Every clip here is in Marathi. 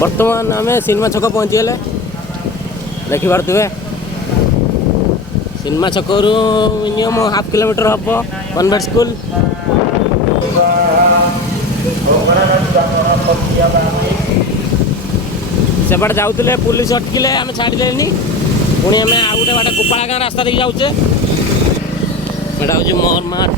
बर्तमान आम सिनेमा छक पहुँचीगले देखिपे सिनेमा छक मिनिमम हाफ किलोमीटर हम कन्वेंट स्कूल सेपटे जाऊे पुलिस अटकिले आम छाड़े पुणी आम आउ गोटे बाटे गोपाला गाँ रास्ता देके जाऊे एटा हूँ मोर मार्ट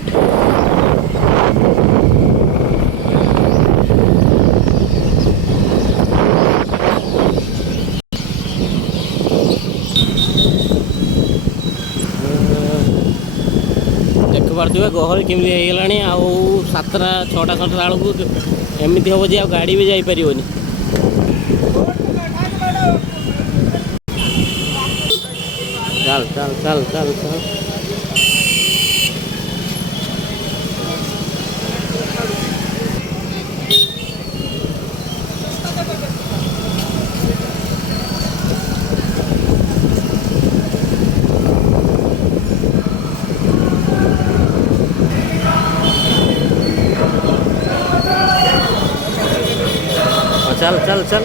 देखिपे गहली केमी होगला आउ 7टा 6टा 7टा बेलू एमती हम जे गाड़ी भी जापर चल चल चल चल चल चल चल चल